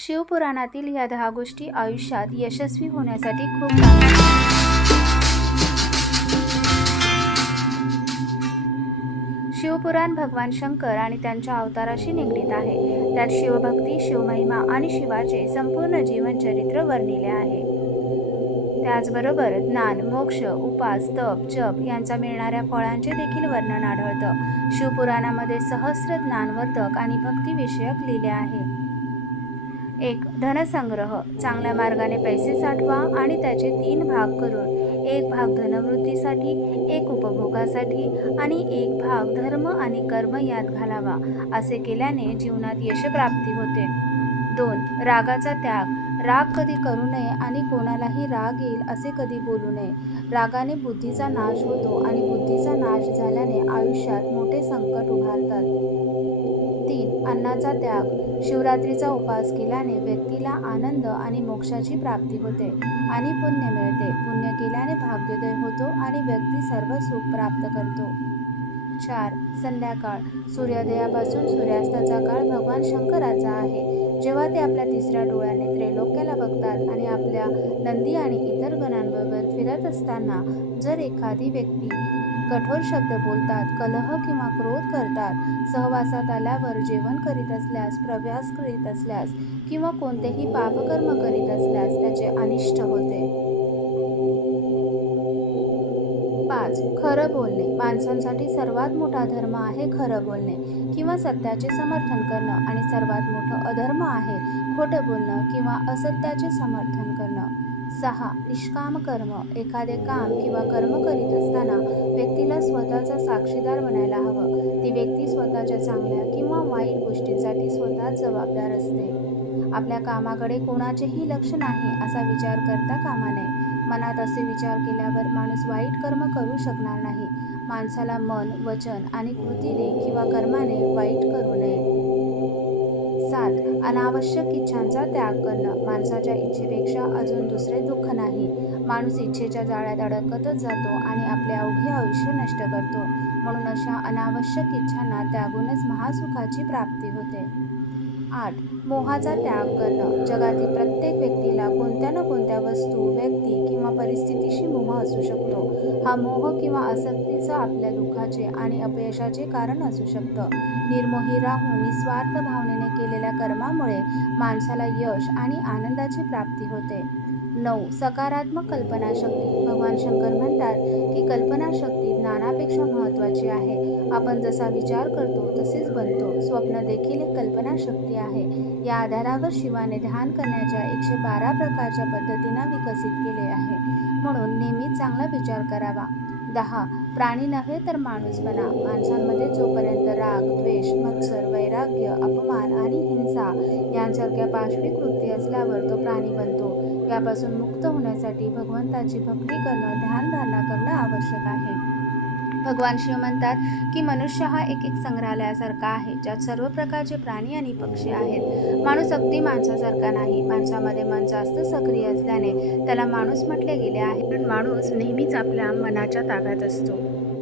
शिवपुराणातील या दहा गोष्टी आयुष्यात यशस्वी होण्यासाठी खूप शिवपुराण भगवान शंकर आणि त्यांच्या अवताराशी निगडीत आहे त्यात शिवभक्ती शिवमहिमा आणि शिवाचे संपूर्ण जीवनचरित्र वर्णिले आहे त्याचबरोबर ज्ञान मोक्ष उपास तप जप यांचा मिळणाऱ्या फळांचे देखील वर्णन आढळतं शिवपुराणामध्ये सहस्र ज्ञानवर्धक आणि भक्तिविषयक लिहिले आहे एक धनसंग्रह चांगल्या मार्गाने पैसे साठवा आणि त्याचे तीन भाग करून एक भाग धनवृत्तीसाठी एक उपभोगासाठी आणि एक भाग धर्म आणि कर्म यात घालावा असे केल्याने जीवनात यशप्राप्ती होते दोन रागाचा त्याग राग कधी करू नये आणि कोणालाही राग येईल असे कधी बोलू नये रागाने बुद्धीचा नाश होतो आणि बुद्धीचा नाश झाल्याने आयुष्यात मोठे संकट उभारतात तीन अन्नाचा त्याग शिवरात्रीचा उपास केल्याने व्यक्तीला आनंद आणि मोक्षाची प्राप्ती होते आणि पुण्य मिळते पुण्य केल्याने भाग्योदय होतो आणि व्यक्ती सर्व सुख प्राप्त करतो चार संध्याकाळ सूर्योदयापासून सूर्यास्ताचा काळ भगवान शंकराचा आहे जेव्हा ते आपल्या तिसऱ्या डोळ्याने त्रैलोक्याला बघतात आणि आपल्या नंदी आणि इतर गणांबरोबर फिरत असताना जर एखादी व्यक्ती कठोर शब्द बोलतात कलह किंवा क्रोध करतात सहवासात आल्यावर जेवण करीत असल्यास प्रवास करीत असल्यास किंवा कोणतेही पापकर्म करीत असल्यास त्याचे अनिष्ट होते पाच खरं बोलणे माणसांसाठी सर्वात मोठा धर्म आहे खरं बोलणे किंवा सत्याचे समर्थन करणं आणि सर्वात मोठं अधर्म आहे खोटं बोलणं किंवा असत्याचे समर्थन करणं सहा निष्काम कर्म एखादे काम किंवा कर्म करीत असतात स्वतःचा साक्षीदार बनायला हवं ती व्यक्ती स्वतःच्या चांगल्या किंवा वाईट गोष्टींसाठी स्वतःच जबाबदार असते आपल्या कामाकडे कोणाचेही लक्ष नाही असा विचार करता कामा नये मनात असे विचार केल्यावर माणूस वाईट कर्म करू शकणार नाही माणसाला मन वचन आणि कृतीने किंवा कर्माने वाईट करू नये अनावश्यक इच्छांचा त्याग करणं माणसाच्या इच्छेपेक्षा अजून दुसरे दुःख नाही माणूस इच्छेच्या जाळ्यात अडकतच जातो आणि आपले अवघे आयुष्य नष्ट करतो म्हणून अशा अनावश्यक इच्छांना त्यागूनच महासुखाची प्राप्ती होते आठ मोहाचा त्याग करणं जगातील प्रत्येक व्यक्तीला कोणत्या ना कोणत्या वस्तू व्यक्ती किंवा परिस्थितीशी मोह असू शकतो हा मोह किंवा आसक्तीचं आपल्या दुःखाचे आणि अपयशाचे कारण असू शकतं निर्मोही राहून निस्वार्थ भावनेने केलेल्या कर्मामुळे माणसाला यश आणि आनंदाची प्राप्ती होते नऊ सकारात्मक कल्पनाशक्ती भगवान शंकर म्हणतात की कल्पनाशक्ती ज्ञानापेक्षा महत्त्वाची आहे आपण जसा विचार करतो तसेच बनतो स्वप्न देखील एक कल्पनाशक्ती आहे या आधारावर शिवाने ध्यान करण्याच्या एकशे बारा प्रकारच्या पद्धतींना विकसित केले आहे म्हणून नेहमी चांगला विचार करावा दहा प्राणी नव्हे तर माणूस बना माणसांमध्ये जोपर्यंत राग द्वेष मत्सर वैराग्य अपमान आणि हिंसा यांसारख्या पाशवी कृती असल्यावर तो प्राणी बनतो यापासून मुक्त होण्यासाठी भगवंताची भक्ती करणं ध्यानधारणा करणं आवश्यक आहे भगवान शिव म्हणतात की मनुष्य हा एक एक संग्रहालयासारखा आहे ज्यात सर्व प्रकारचे प्राणी आणि पक्षी आहेत माणूस अगदी माणसासारखा नाही माणसामध्ये मन जास्त सक्रिय असल्याने त्याला माणूस म्हटले गेले आहे पण माणूस नेहमीच आपल्या मनाच्या ताब्यात असतो